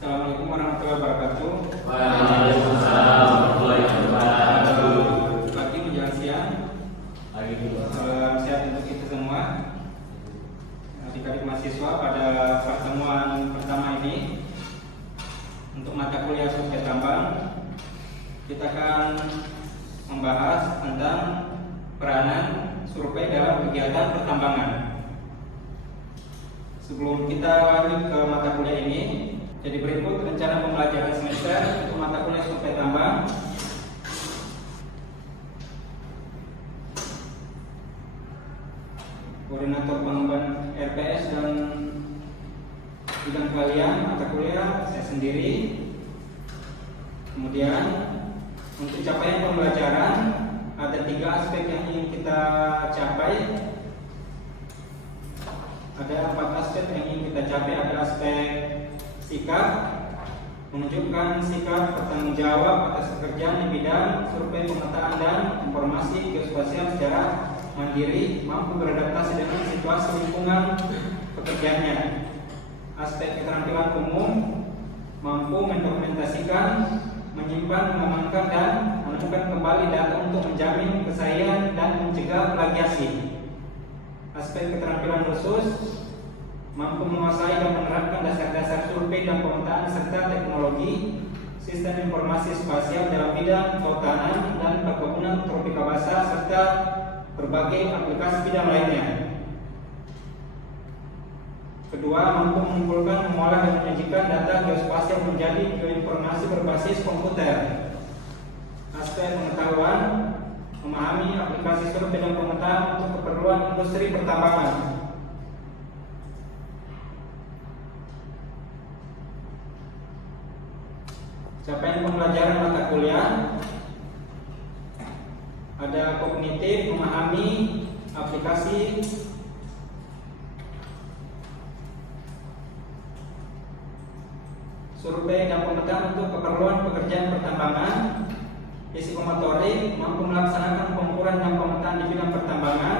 Assalamualaikum warahmatullahi wabarakatuh. Waalaikumsalam warahmatullahi wabarakatuh. Pagi menjelang siang. Salam sehat untuk kita semua. Adik-adik mahasiswa, pada pertemuan pertama ini untuk mata kuliah survei tambang, kita akan membahas tentang peranan survei dalam kegiatan pertambangan. Sebelum kita lanjut ke mata kuliah ini, jadi berikut rencana pembelajaran semester untuk mata kuliah survei tambang. Koordinator pengembangan RPS dan bidang kalian mata kuliah saya sendiri. Kemudian untuk capaian pembelajaran ada 3 aspek yang ingin kita capai. Ada 4 aspek yang ingin kita capai. Ada aspek sikap, menunjukkan sikap bertanggung jawab atas pekerjaan di bidang survei pemetaan dan informasi geospasial secara mandiri, mampu beradaptasi dengan situasi lingkungan pekerjaannya. Aspek keterampilan umum, mampu mendokumentasikan, menyimpan, mengamankan, dan menemukan kembali data untuk menjamin kesahihan dan mencegah plagiasi. Aspek keterampilan khusus, mampu menguasai dan menerapkan dasar-dasar survei dan pemetaan serta teknologi sistem informasi spasial dalam bidang kehutanan dan perkebunan tropika basah serta berbagai aplikasi bidang lainnya. Kedua, mampu mengumpulkan, mengolah, dan menyajikan data geospasial menjadi geoinformasi berbasis komputer. Aspek pengetahuan, memahami aplikasi survei dan pemetaan untuk keperluan industri pertambangan. Capaian pembelajaran mata kuliah ada kognitif, memahami aplikasi survei dan pemetaan untuk keperluan pekerjaan pertambangan. Psikomotorik, mampu melaksanakan pengukuran dan pemetaan di bidang pertambangan.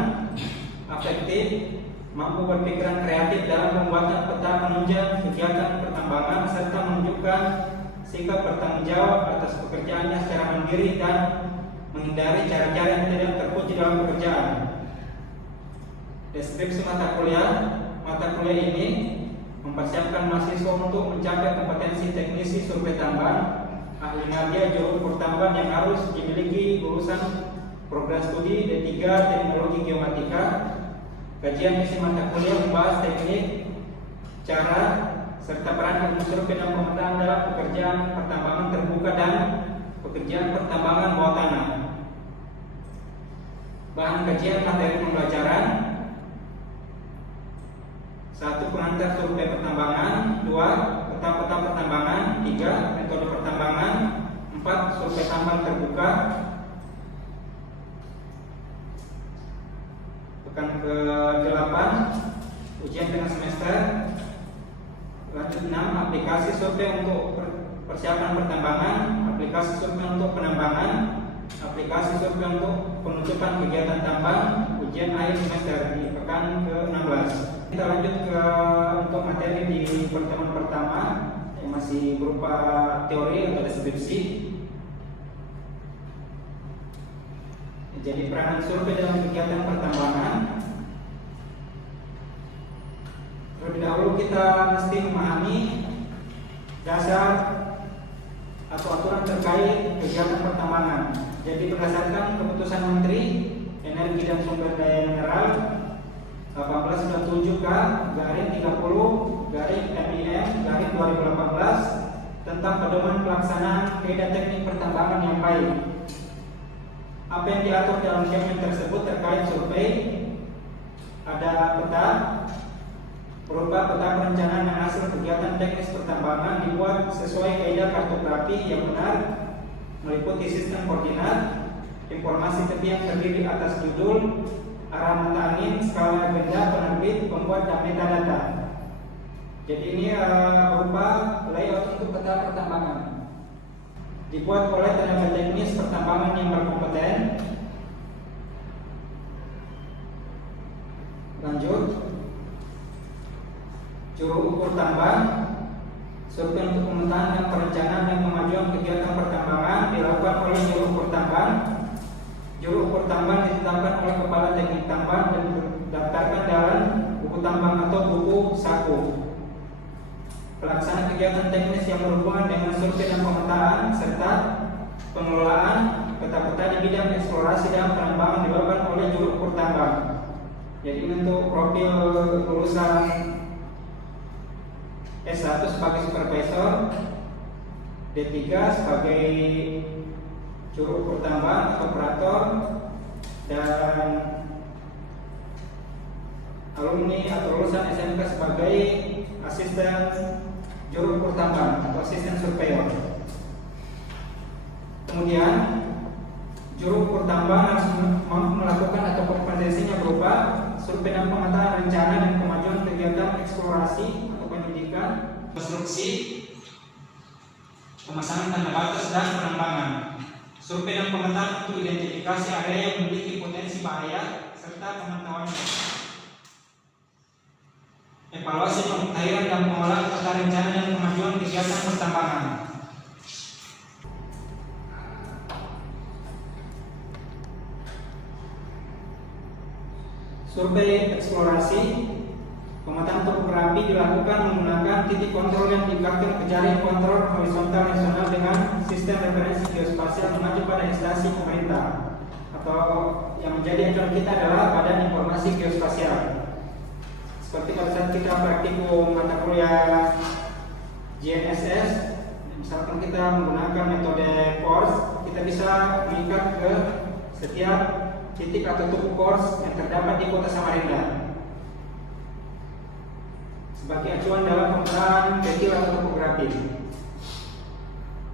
Afektif, mampu berpikiran kreatif dalam pembuatan peta penunjang kegiatan pertambangan serta menunjukkan sikap bertanggung jawab atas pekerjaannya secara mandiri dan menghindari cara-cara yang tidak terpuji dalam pekerjaan. Deskripsi mata kuliah ini mempersiapkan mahasiswa untuk mencapai kompetensi teknisi survei tambang, ahli media juru tambang yang harus dimiliki lulusan program studi D3 Teknologi Geomatika. Kajian isi mata kuliah membahas teknik, cara, serta peran ilmu survei dan pemetaan dalam pekerjaan pertambangan terbuka dan pekerjaan pertambangan bawah tanah. Bahan kajian materi pembelajaran: 1. Pengantar survei pertambangan, 2. Peta-peta pertambangan, 3. Metode pertambangan, 4. Survei tambang terbuka. Pekan ke-8 ujian tengah semester. Lanjut 6. Aplikasi survei untuk persiapan pertambangan, aplikasi survei untuk penambangan, aplikasi survei untuk penutupan kegiatan tambang, ujian akhir semester di pekan ke-16. Kita lanjut ke untuk materi di pertemuan pertama yang masih berupa teori atau deskripsi. Jadi peranan survei dalam kegiatan pertambangan. Terlebih dahulu kita mesti memahami dasar atau aturan terkait kegiatan pertambangan. Jadi berdasarkan keputusan Menteri Energi dan Sumber Daya Mineral 1897/30/MIM/2018 tentang pedoman pelaksanaan kaidah teknik pertambangan yang baik. Apa yang diatur dalam dokumen tersebut terkait survei? Ada peta berupa peta perencanaan yang hasil kegiatan teknis pertambangan dibuat sesuai kaidah kartografi yang benar, meliputi sistem koordinat, informasi tepi yang terdiri atas judul, arah mata angin, skala benda, penerbit, pembuat, dan metadata. Jadi ini berupa layout untuk peta pertambangan. Dibuat oleh tenaga teknis pertambangan yang berkompeten. Lanjut. Juru ukur tambang, Survei untuk pemetaan dan perencanaan dan kemajuan kegiatan pertambangan dilakukan oleh juru ukur tambang. Juru ukur tambang ditetapkan oleh Kepala Teknik Tambang dan didaftarkan dalam buku tambang atau buku saku. Pelaksanaan kegiatan teknis yang berhubungan dengan survei dan pemetaan serta pengelolaan peta-peta di bidang eksplorasi dan penambangan dilakukan oleh juru ukur tambang. Jadi untuk profil lulusan S1 sebagai supervisor, D3 sebagai juru ukur tambang atau operator, dan alumni atau lulusan SMK sebagai asisten juru ukur tambang atau asisten surveyor. Kemudian juru ukur tambang harus mampu melakukan atau kompetensinya berupa survei dan pemetaan rencana dan kemajuan kegiatan eksplorasi atau penyidikan, konstruksi, pemasangan tanda batas dan penambangan. Survei dan pemetaan untuk identifikasi area yang memiliki potensi bahaya serta pemantauannya. Evaluasi pemutahiran dan pengolahan peta rencana dan kemajuan kegiatan pertambangan. Survei eksplorasi, pemetaan topografi dilakukan menggunakan titik kontrol yang diikatkan ke jaring kontrol horizontal nasional dengan sistem referensi geospasial mengacu pada instansi pemerintah, atau yang menjadi acuan kita adalah Badan Informasi Geospasial. Seperti pada saat kita praktikum mata kuliah GNSS, misalkan kita menggunakan metode course, kita bisa mengikat ke setiap titik atau tubuh course yang terdapat di Kota Samarinda sebagai acuan dalam pemetaan detail atau topografi.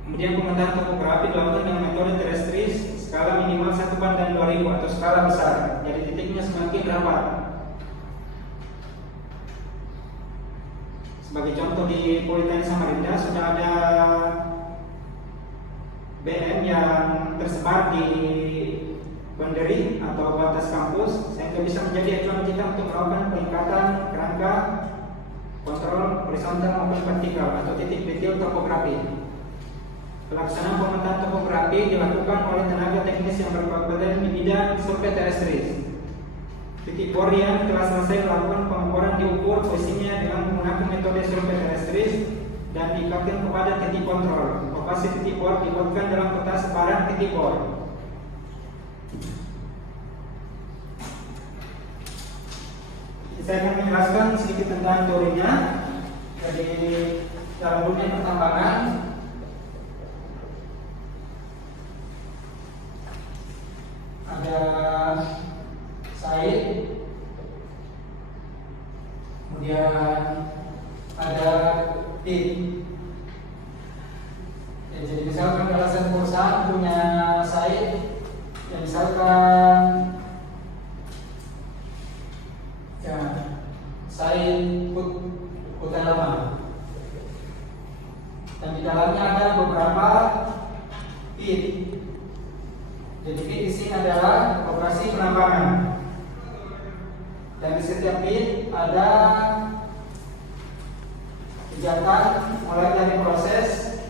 Kemudian pemetaan topografi dilakukan dengan metode terrestris, skala minimal 1 banding 2000 atau skala besar, jadi titiknya semakin rapat. Sebagai contoh, di Politeknik Samarinda sudah ada BM yang tersebar di boundary atau batas kampus, sehingga bisa menjadi acuan kita untuk melakukan peningkatan kerangka kontrol horizontal maupun vertikal atau titik detail topografi. Pelaksanaan pemetaan topografi dilakukan oleh tenaga teknis yang berkompeten di bidang survei terrestris. Titik bor yang telah selesai melakukan pengukuran diukur posisinya dengan menggunakan metode survei terrestris dan diikatkan kepada titik kontrol. Lokasi titik bor dibuatkan dalam peta sebaran titik bor. Saya akan menjelaskan sedikit tentang teorinya. Jadi dalam dunia pertambangan ada site, kemudian ada pit. Ya, jadi misalkan kalau satu perusahaan punya site, ya misalkan site Hutan Lama, dan di dalamnya ada beberapa pit. Jadi pit di sini adalah operasi penambangan, dan di setiap pit ada kegiatan mulai dari proses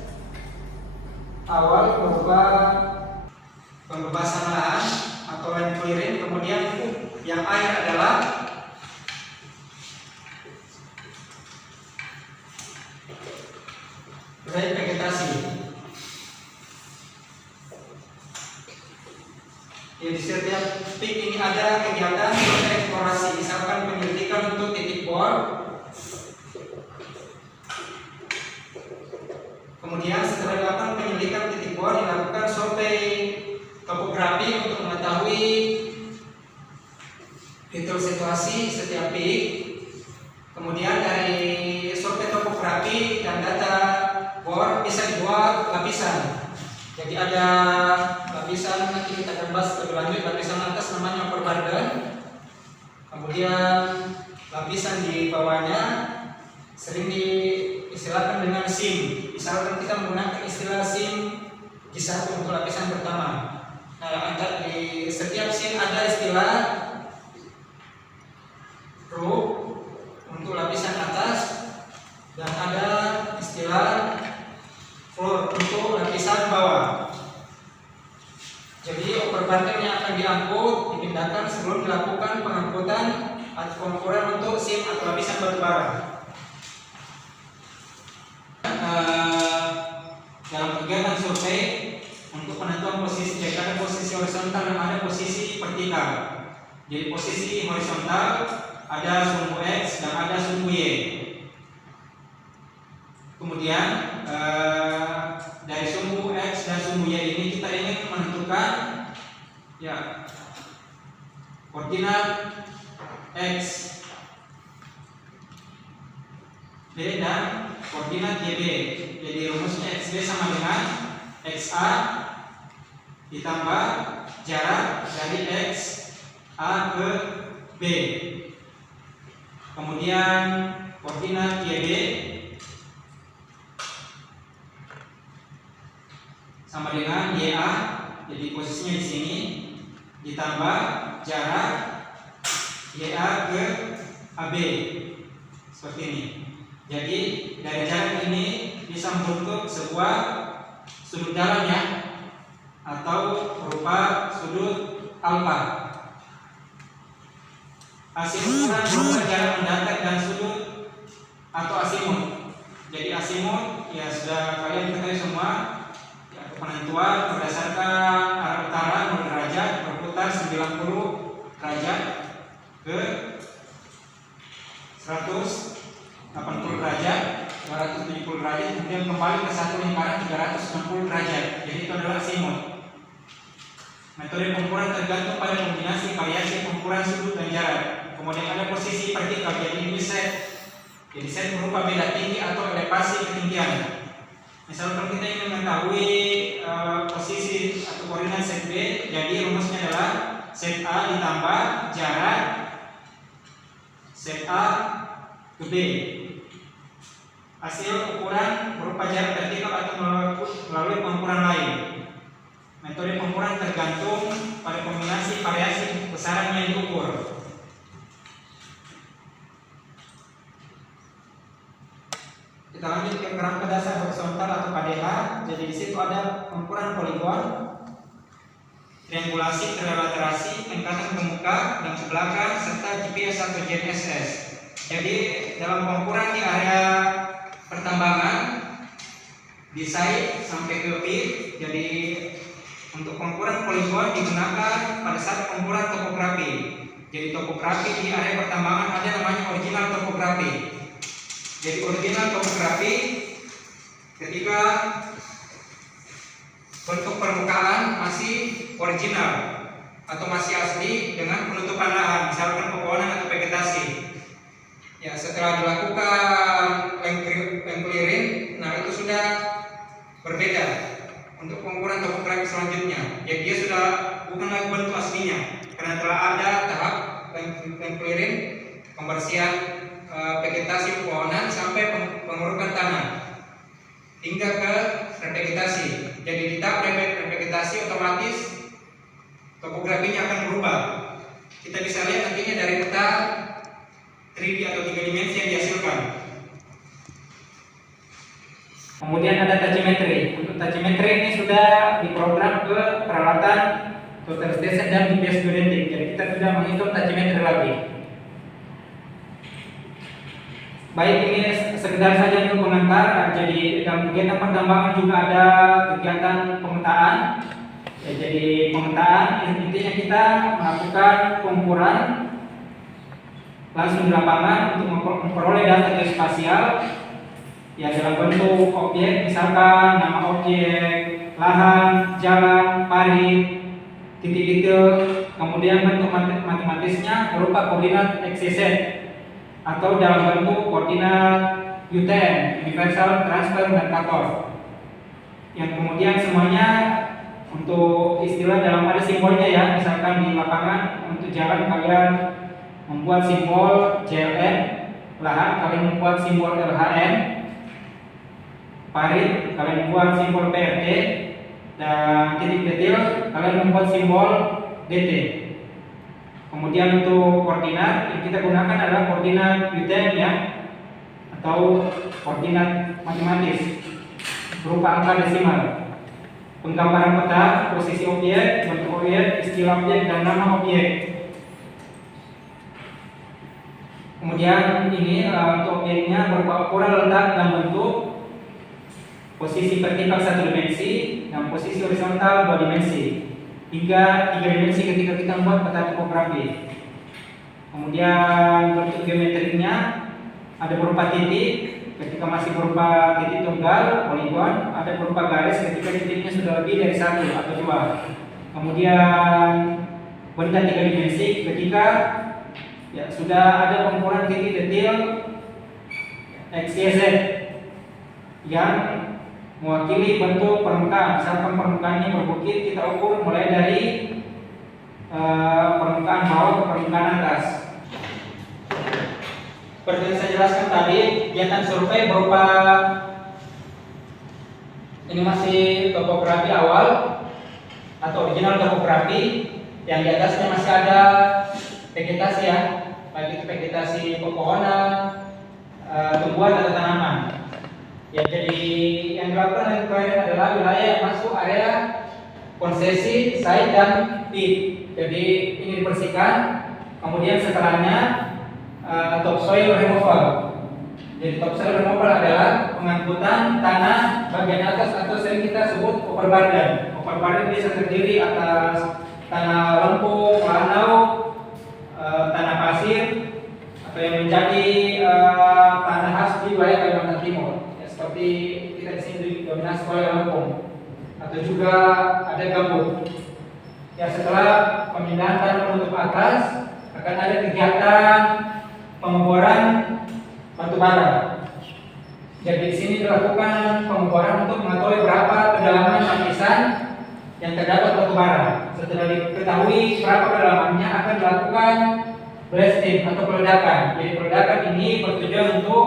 awal berupa pembebasan lahan atau land clearing, kemudian yang akhir adalah revegetasi. Ya, di setiap pit ini ada kegiatan eksplorasi, misalkan penyelidikan untuk titik bor. Kemudian setelah dilakukan penyelidikan titik bor, dilakukan survei topografi untuk mengetahui detail situasi setiap pit. Kemudian dari survei topografi dan data bor bisa dibuat lapisan. Jadi ada lapisan, nanti kita akan bahas lebih lanjut. Lapisan atas namanya overburden, kemudian lapisan di bawahnya sering diistilahkan dengan SIM. Misalkan kita menggunakan istilah SIM G1 untuk lapisan pertama. Nah, ada di setiap SIM ada istilah roof untuk lapisan atas, dan ada istilah utara. Dalam kegiatan survei untuk penentuan posisi, jadi ada posisi horizontal dan ada posisi vertikal. Jadi posisi horizontal ada sumbu X dan ada sumbu Y. Kemudian dari sumbu X dan sumbu Y ini kita ingin menentukan ya koordinat X B dan koordinat YB. Jadi rumusnya XB sama dengan XA ditambah jarak dari X A ke B. Kemudian koordinat YB sama dengan YA, jadi posisinya di sini ditambah jarak YA ke AB seperti ini. Jadi dari jarak ini bisa membentuk sebuah sudut jalan ya, atau berupa sudut alfa. Hasil ukuran berupa jarak mendatar dan sudut atau asimut. Jadi asimut ya sudah kalian ketahui semua. Penentuan berdasarkan arah utara 0 derajat berputar 90 derajat ke 180 derajat, 270 derajat, kemudian kembali ke satu lingkaran 360 derajat. Jadi itu adalah asimut. Metode pengukuran tergantung pada kombinasi variasi pengukuran sudut dan jarak. Kemudian ada posisi vertikal, jadi ini set. Jadi set berupa beda tinggi atau elevasi ketinggian. Misalkan kita ingin mengetahui posisi atau koordinat set B, jadi rumusnya adalah set A ditambah jarak set A ke B. Hasil ukuran berupa jarak vertikal atau melalui pengukuran lain. Metode pengukuran tergantung pada kombinasi variasi besaran yang diukur. Kita lanjut ke kerangka dasar horizontal atau KDH. Jadi di situ ada pengukuran poligon, triangulasi, trilaterasi, tingkatan kemuka dan kebelakang serta GPS atau GNSS. Jadi dalam pengukuran di area pertambangan di site sampai ke pit. Jadi untuk pengukuran poligon digunakan pada saat pengukuran topografi. Jadi topografi di area pertambangan ada namanya original topografi. Jadi original topografi ketika bentuk permukaan masih original atau masih asli dengan penutupan lahan, misalkan pepohonan atau vegetasi. Ya, setelah dilakukan land clearing, nah itu sudah berbeda untuk pengukuran topografi selanjutnya. Jadi dia sudah bukan lagi bentuk aslinya karena telah ada tahap land clearing, pembersihan vegetasi pepohonan sampai pengurukan tanah hingga ke revegetasi. Jadi di tahap revegetasi otomatis topografinya akan berubah. Kita bisa lihat nantinya dari peta 3D atau 3 dimensi yang dihasilkan. Kemudian ada tachymetry. Untuk tachymetry ini sudah diprogram ke peralatan total station dan GPS geodetik. Jadi kita sudah menghitung tachymetry lagi. Baik, ini sekedar saja untuk pengantar. Jadi dalam kegiatan pertambangan juga ada kegiatan pemetaan. Ya, jadi pemetaan intinya kita melakukan pengukuran langsung di lapangan untuk memperoleh data geospasial. Ya, dalam bentuk objek, misalkan nama objek, lahan, jalan, parit, titik-titik. Kemudian bentuk matematisnya berupa koordinat XYZ atau dalam bentuk koordinat U10, Universal Transfer Mercator, yang kemudian semuanya untuk istilah dalam ada simbolnya ya. Misalkan di lapangan untuk jalan kalian membuat simbol JLN, lahan kalian membuat simbol LHN, parit kalian membuat simbol PRT, dan titik detail kalian membuat simbol DT. Kemudian untuk koordinat yang kita gunakan adalah koordinat U10 ya, atau koordinat matematis berupa angka desimal. Penggambaran peta, posisi objek, bentuk objek, istilah objek, dan nama objek. Kemudian ini untuk objeknya berupa ukuran, letak, dan bentuk, posisi vertikal 1 dimensi dan posisi horizontal 2 dimensi, hingga 3 dimensi ketika kita membuat peta topografi. Kemudian bentuk geometrinya ada berupa titik ketika masih berupa titik tunggal, poligon, ada berupa garis ketika titiknya sudah lebih dari 1 atau 2. Kemudian benda 3 dimensi ketika ya sudah ada pengukuran titik detil X, Y, Z yang mewakili bentuk permukaan. Misalkan permukaan ini berbukit, kita ukur mulai dari permukaan bawah ke permukaan atas. Seperti yang saya jelaskan tadi, kegiatan survei berupa ini masih topografi awal atau original topografi, yang di atasnya masih ada vegetasi ya, baik itu vegetasi pepohonan, tumbuhan atau tanaman. Ya, jadi yang dilakukan oleh klien adalah wilayah yang masuk area konsesi, site, dan pit. Jadi ini dibersihkan, kemudian setelahnya topsoil removal. Jadi topsoil removal adalah pengangkutan tanah bagian atas atau sering kita sebut overburden. Overburden bisa terdiri atas tanah lempung, lanau, tanah pasir, atau yang menjadi tanah khas di wilayah Kalimantan Timur. Ya, seperti kita di sini didominasi oleh lempung, atau juga ada gambut. Ya, setelah pemindahan tanah menutup atas, akan ada kegiatan pengeboran batu bara. Jadi di sini dilakukan pengeboran untuk mengetahui berapa kedalaman lapisan yang terdapat batu bara. Setelah diketahui berapa kedalamannya, akan dilakukan blasting atau peledakan. Jadi peledakan ini bertujuan untuk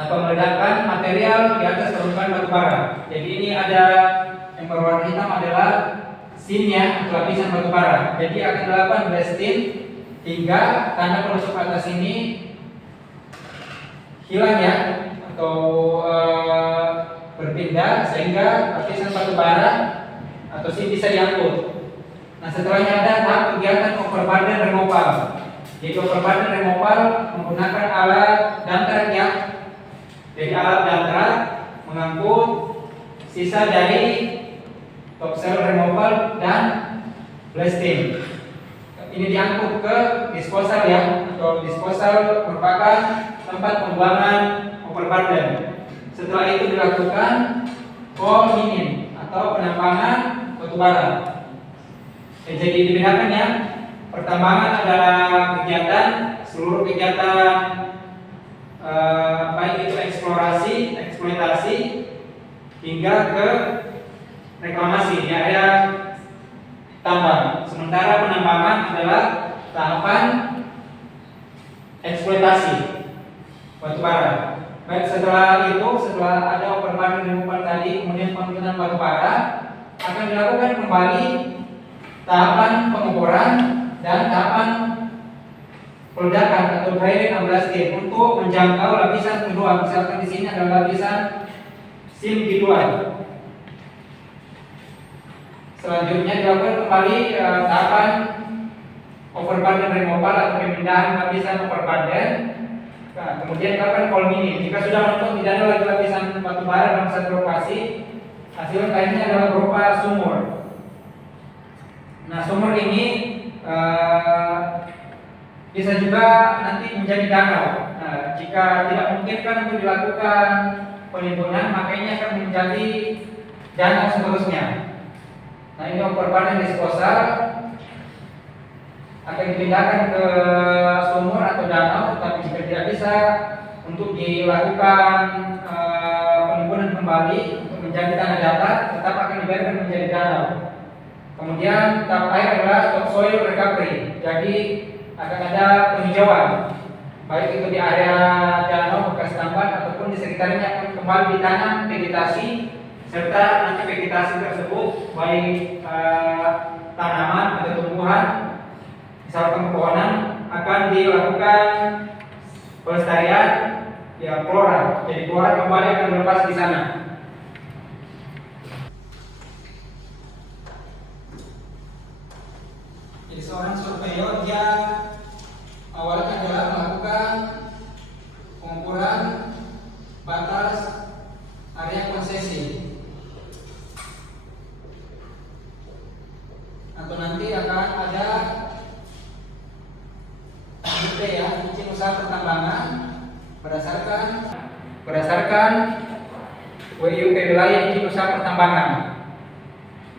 meledakan material di atas permukaan batu bara. Jadi ini ada yang berwarna hitam adalah sinnya atau lapisan batu bara. Jadi akan dilakukan blasting hingga tanah penusuk atas ini hilang ya, atau berpindah sehingga lapisan batu bara atau sin bisa diangkut. Nah, setelahnya ada tahap kegiatan overburden removal. Jadi overburden removal menggunakan alat dantrat ya. Jadi alat dantrat mengangkut sisa dari topsoil removal dan blasting. Ini diangkut ke disposal ya, atau disposal merupakan tempat pembuangan overburden. Setelah itu dilakukan coal mining atau penambangan batu bara. Jadi dibedakan ya, pertambangan adalah seluruh kegiatan baik itu eksplorasi, eksploitasi hingga ke reklamasi di area tambang. Sementara penambangan adalah tahapan eksploitasi batu bara. Baik, setelah ada overburden removal tadi, kemudian penggunaan batu bara, akan dilakukan kembali tahapan pengeboran dan tahapan peledakan atau drying and blasting untuk menjangkau lapisan kedua. Misalkan di sini adalah lapisan sim biduan. Selanjutnya dilakukan kembali tahapan overburden removal atau pemindahan lapisan overburden. Nah, kemudian dilakukan coal mining. Jika sudah menemukan tidak ada lagi lapisan batu bara dalam satu lokasi, hasil lainnya adalah berupa sumur. Nah, sumur ini bisa juga nanti menjadi danau. Nah, jika tidak memungkinkan untuk dilakukan penimbunan, makanya akan menjadi danau seterusnya. Nah, ini overburden disposal akan dipindahkan ke sumur atau danau, tetapi jika tidak bisa untuk dilakukan penimbunan kembali untuk menjadi tanah datar, tetap akan dibiarkan menjadi danau. Kemudian tahap akhir adalah topsoil recovery. Jadi akan ada penghijauan, baik itu di area danau bekas tambang ataupun di sekitarnya akan kembali ditanam vegetasi, serta nanti vegetasi tersebut baik tanaman atau tumbuhan, misalkan pepohonan, akan dilakukan pelestarian ya flora. Jadi flora kembali akan melepas di sana. Jadi seorang surveyor dia awalnya adalah melakukan pengukuran batas area konsesi, atau nanti akan ada IP ya, izin usaha pertambangan berdasarkan WIUP wilayah izin usaha pertambangan.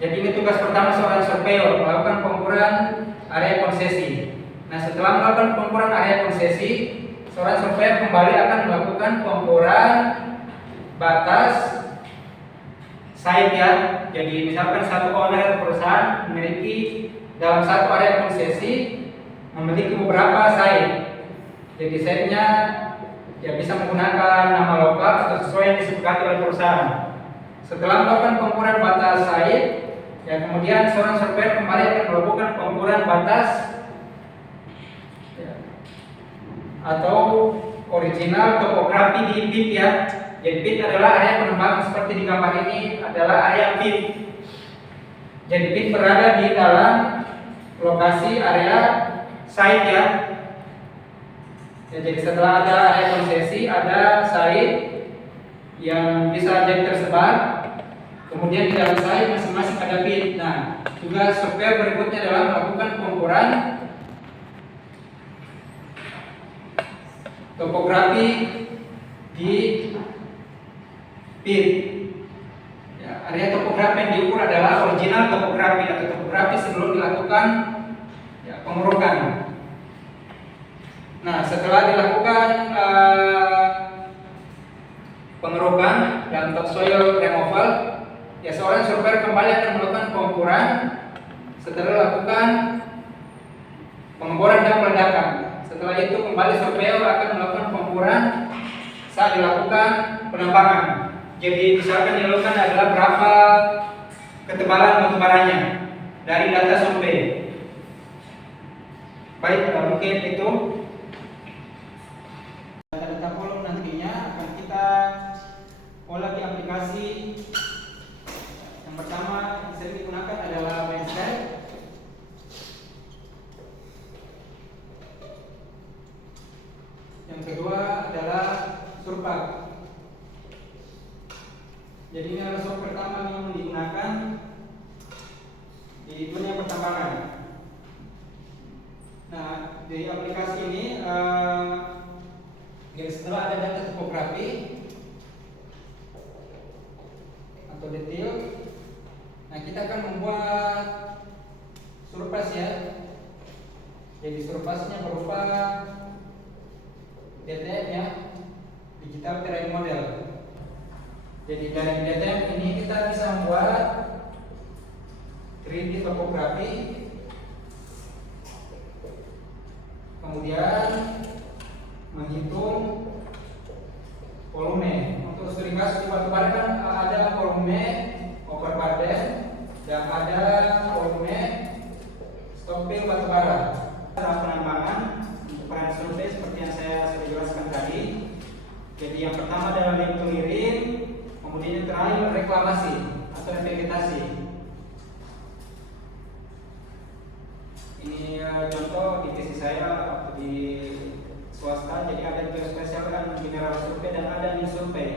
Jadi ini tugas pertama seorang surveyor, melakukan pengukuran area konsesi. Nah, setelah melakukan pengukuran area konsesi, seorang surveyor kembali akan melakukan pengukuran batas site ya. Jadi misalkan satu owner perusahaan memiliki dalam satu area konsesi memiliki beberapa site. Jadi site-nya ya bisa menggunakan nama lokal atau sesuai yang disepakati oleh perusahaan. Setelah melakukan pengukuran batas site, ya kemudian seorang surveyor kembali akan melakukan pengukuran batas ya, atau original topografi di PIT ya. Jadi PIT adalah area pengembangan seperti di gambar ini adalah area PIT. Jadi PIT berada di dalam lokasi area site ya. Ya, jadi setelah ada area konsesi, ada site yang bisa jadi tersebar. Kemudian di dalam site masing-masing ada PIT. Nah, tugas surveyor berikutnya adalah melakukan pengukuran topografi di PIT. Ya, area topografi yang diukur adalah original topografi atau topografi sebelum dilakukan ya, pengurukan. Nah, setelah dilakukan pengerukan dan topsoil removal, ya seorang surveyor kembali akan melakukan pengukuran setelah dilakukan pengeboran dan peledakan. Setelah itu kembali surveyor akan melakukan pengukuran saat dilakukan penambangan. Jadi misalkan yang dilakukan adalah berapa ketebalan batubaranya dari data survei. Baik, mungkin itu data kolom nantinya akan kita olah di aplikasi. Yang pertama yang sering digunakan adalah Landscape. Yang kedua adalah Surpak. Jadi ini adalah software pertama yang digunakan di dunia pertambangan. Nah, di aplikasi ini setelah ada data topografi atau detail, nah kita akan membuat surpas ya. Jadi surpasnya berupa DTM ya, digital terrain model. Jadi dari DTM ini kita bisa membuat 3D topografi, kemudian menghitung volume. Untuk studi kasus di batubara kan ada volume overburden dan ada volume stockpile batubara. Dalam penambangan untuk peran survei seperti yang saya sudah jelaskan tadi. Jadi yang pertama adalah link clearing, kemudian yang terakhir reklamasi atau vegetasi. Ini contoh di tesis saya waktu di swasta. Jadi ada geospatial kan mineral survei dan ada min survei.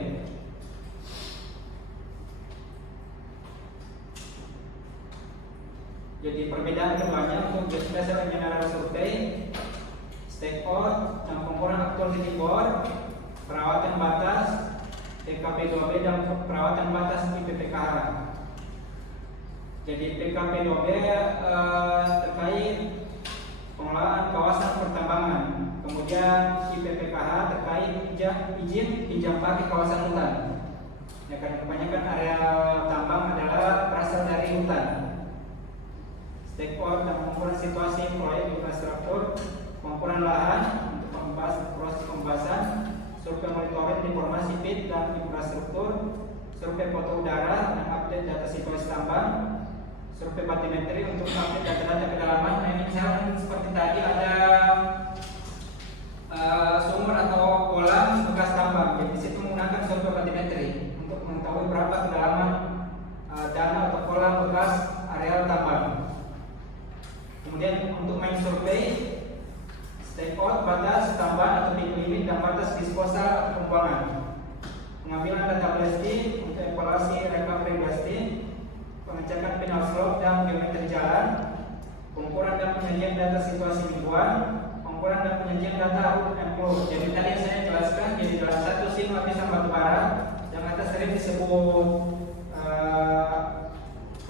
Jadi perbedaan keduanya untuk geospatial dan mineral survei, stakeout dan pengukuran actuality board, perawatan batas, PKP2B dan perawatan batas IPPKH. Jadi PKP2B terkait pengelolaan kawasan pertambangan. Kemudian IPPKH terkait izin pinjam pakai kawasan hutan. Ya, karena kebanyakan area tambang adalah berasal dari hutan. Stakeout dan pengukuran situasi proyek infrastruktur, pengukuran lahan untuk membahas proses pembahasan, survei monitoring informasi PIT dan infrastruktur, survei foto udara dan update data situasi tambang, survei batimetri untuk update data-data kedalaman. Nah, ini misalkan seperti tadi ada sumur atau kolam bekas tambang. Jadi di situ menggunakan survei batimetri untuk mengetahui berapa kedalaman danau atau kolam bekas areal tambang. Kemudian untuk main survei, stakeout final slope dan geometri jalan, pengukuran dan penyajian data situasi mingguan, pengukuran dan penyajian data root and flow. Jadi tadi yang saya jelaskan, jadi dalam satu sim lapisan batu bara yang atas sering disebut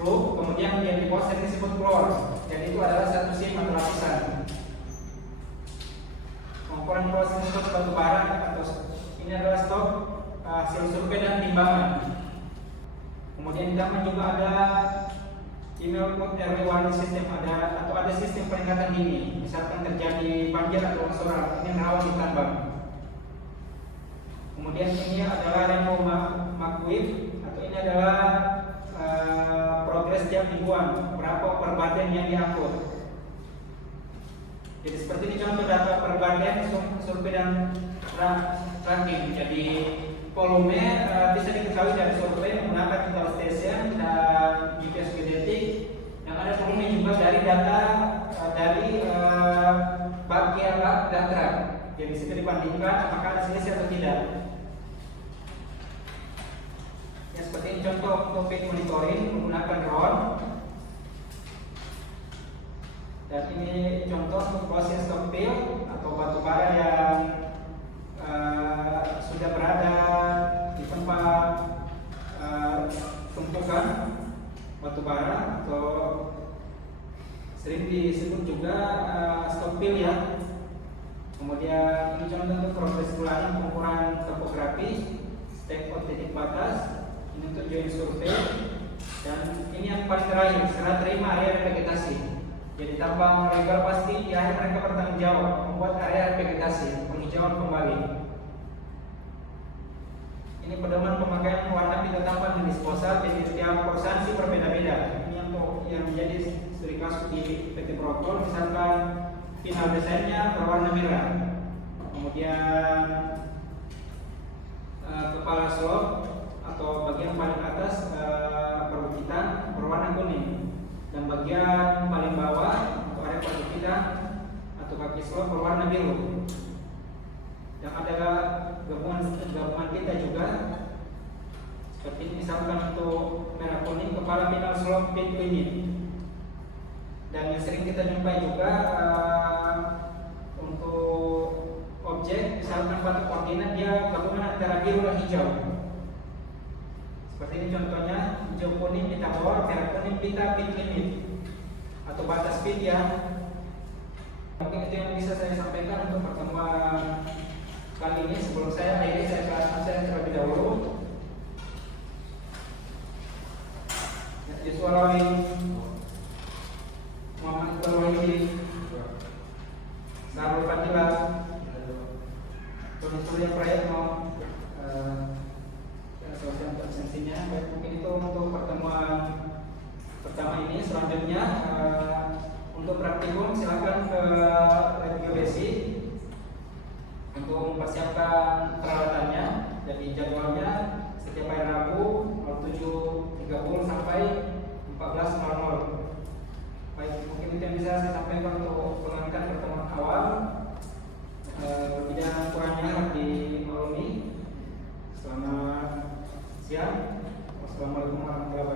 roof, kemudian yang di bawah sering disebut floor. Jadi itu adalah satu sim atau lapisan. Pengukuran proses stok batu bara atau ini adalah stok hasil survei dan timbangan. Kemudian di dalam juga ada email code early warning system, ada atau ada sistem peringatan dini misalkan terjadi banjir atau longsoran, ini rawan ditambang. Kemudian ini adalah Rainbow McQueen atau ini adalah progres jam mingguan, berapa perbaden yang diangkut. Jadi seperti ini contoh data perbaden survei dan tracking. Jadi volume bisa diketahui dari survei menggunakan total station dan GPS geodetik. Yang ada volume juga dari data dari bagian lab dan track. Jadi bisa dibandingkan apakah ada selisih atau tidak. Ya, seperti ini contoh untuk pit monitoring menggunakan drone. Dan ini contoh untuk proses stockpile atau batu bara yang sudah berada di tempat tumpukan batu bara atau sering disebut juga stockpile ya. Kemudian ini contoh untuk proses ulangan pengukuran topografi, stake out titik batas, ini untuk joint survey, dan ini yang paling terakhir serah terima area vegetasi. Jadi tambang legal pasti di akhir mereka bertanggung jawab membuat area vegetasi, penghijauan kembali. Ini pedoman pemakaian warna pita tambang dan disposal, jadi setiap perusahaan sih berbeda-beda. Ini yang menjadi studi kasus di PT Protol, misalkan final desainnya berwarna merah, kemudian kepala slope atau bagian paling atas perbukitan berwarna kuning, dan bagian paling bawah untuk area perbukitan atau kaki slope berwarna biru. Yang ada gabungan kita juga seperti misalkan untuk merah kuning kepala final slope pit limit. Dan yang sering kita jumpai juga untuk objek misalkan batu koordinat dia gabungan antara biru dan hijau. Seperti ini contohnya, hijau kuning pita bor, merah kuning pita pit limit atau batas pit ya. Mungkin itu yang bisa saya sampaikan untuk pertemuan kali ini. Sebelum saya akhiri, saya terlebih dahulu. Disuarawi Muhammad Iqbal Sarul Fadilah, Tony Surya Prayatno, sosial absensinya. Baik, mungkin itu untuk pertemuan pertama ini. Selanjutnya untuk praktikum silakan ke lab geodesi untuk mempersiapkan peralatannya. Jadi jadwalnya setiap hari Rabu 07.30 sampai 14.00. Baik, mungkin itu yang bisa saya sampaikan untuk pengantar pertemuan awal. Tidak kurangnya di Malumi. Selamat siang. Wassalamualaikum warahmatullahi wabarakatuh.